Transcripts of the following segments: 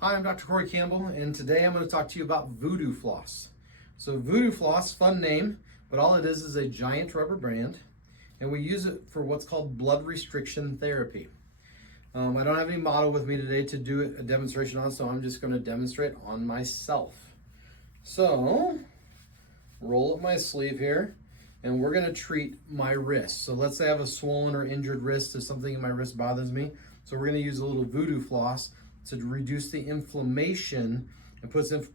Hi, I'm Dr. Cory Campbell, and today I'm going to talk to you about Voodoo Floss. So Voodoo Floss, fun name, but all it is a giant rubber band, and we use it for what's called blood restriction therapy. I don't have any model with me today to do a demonstration on, so I'm just going to demonstrate on myself. So, roll up my sleeve here, and we're going to treat my wrist. So let's say I have a swollen or injured wrist, if something in my wrist bothers me. So we're going to use a little Voodoo Floss to reduce the inflammation and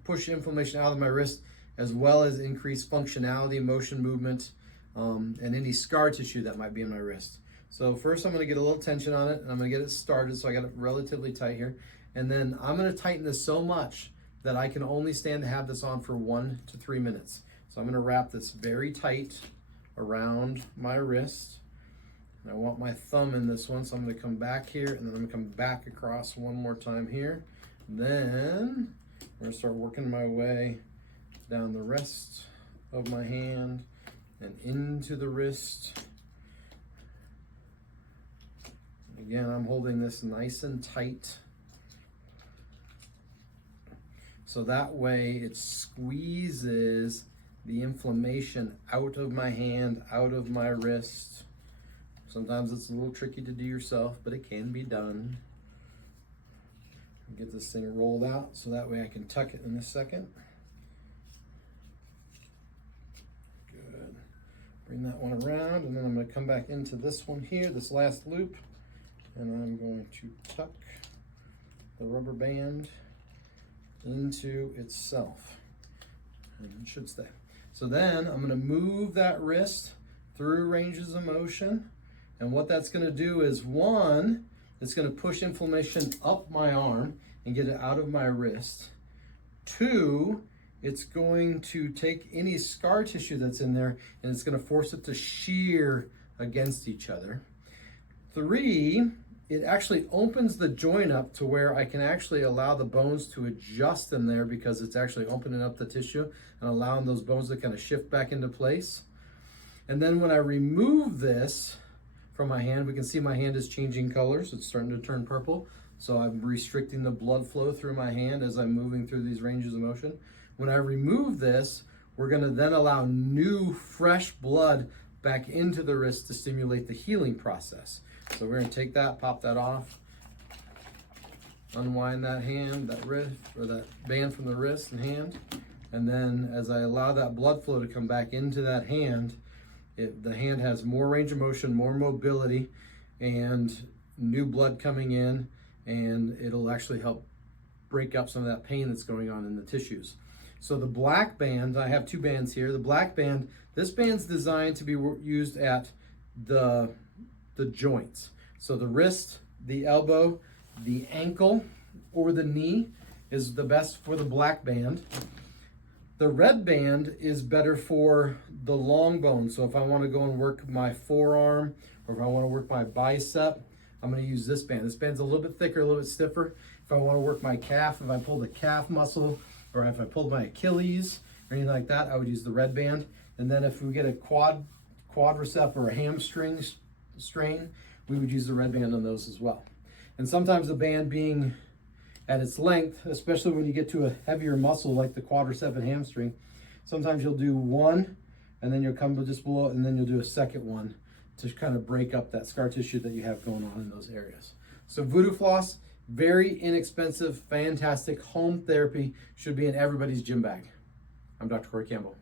push inflammation out of my wrist, as well as increase functionality, motion, movement, and any scar tissue that might be in my wrist. So first I'm going to get a little tension on it, and I'm going to get it started, so I got it relatively tight here. And then I'm going to tighten this so much that I can only stand to have this on for 1 to 3 minutes. So I'm going to wrap this very tight around my wrist. I want my thumb in this one, so I'm going to come back here, and then I'm going to come back across one more time here. Then I'm going to start working my way down the rest of my hand and into the wrist. Again, I'm holding this nice and tight, so that way it squeezes the inflammation out of my hand, out of my wrist. Sometimes it's a little tricky to do yourself, but it can be done. Get this thing rolled out so that way I can tuck it in a second. Good. Bring that one around, and then I'm going to come back into this one here, this last loop, and I'm going to tuck the rubber band into itself. And it should stay. So then I'm going to move that wrist through ranges of motion. And what that's going to do is, one, it's going to push inflammation up my arm and get it out of my wrist. Two, it's going to take any scar tissue that's in there and it's going to force it to shear against each other. Three, it actually opens the joint up to where I can actually allow the bones to adjust in there, because it's actually opening up the tissue and allowing those bones to kind of shift back into place. And then when I remove this from my hand, we can see my hand is changing colors. It's starting to turn purple. So I'm restricting the blood flow through my hand as I'm moving through these ranges of motion. When I remove this, we're going to then allow new, fresh blood back into the wrist to stimulate the healing process. So we're going to take that, pop that off, unwind that hand, that wrist, or that band from the wrist and hand. And then as I allow that blood flow to come back into that hand, the hand has more range of motion, more mobility, and new blood coming in, and it'll actually help break up some of that pain that's going on in the tissues. So the black band, I have two bands here. The black band, this band's designed to be used at the joints. So the wrist, the elbow, the ankle, or the knee is the best for the black band. The red band is better for the long bones. So if I want to go and work my forearm, or if I want to work my bicep, I'm going to use this band. This band's a little bit thicker, a little bit stiffer. If I want to work my calf, if I pull the calf muscle, or if I pulled my Achilles, or anything like that, I would use the red band. And then if we get a quadricep or a hamstring strain, we would use the red band on those as well. And sometimes the band being at its length, especially when you get to a heavier muscle like the quadricep and hamstring, sometimes you'll do one, and then you'll come just below it, and then you'll do a second one to kind of break up that scar tissue that you have going on in those areas. So Voodoo Floss, very inexpensive, fantastic home therapy, should be in everybody's gym bag. I'm Dr. Cory Campbell.